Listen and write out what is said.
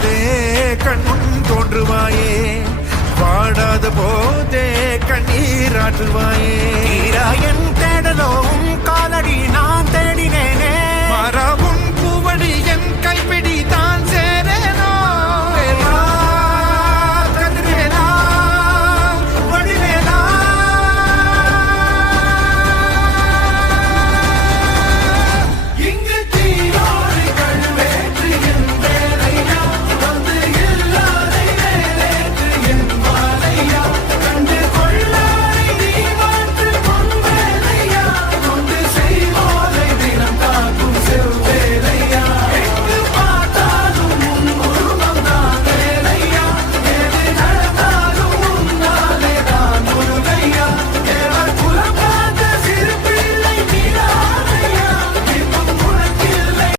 போதே கண்முன் தோன்றுவாயே, வாடாத போதே கண்ணீராற்றுவாயே. என் தேடலோ காலடி நான் தேடினேனே,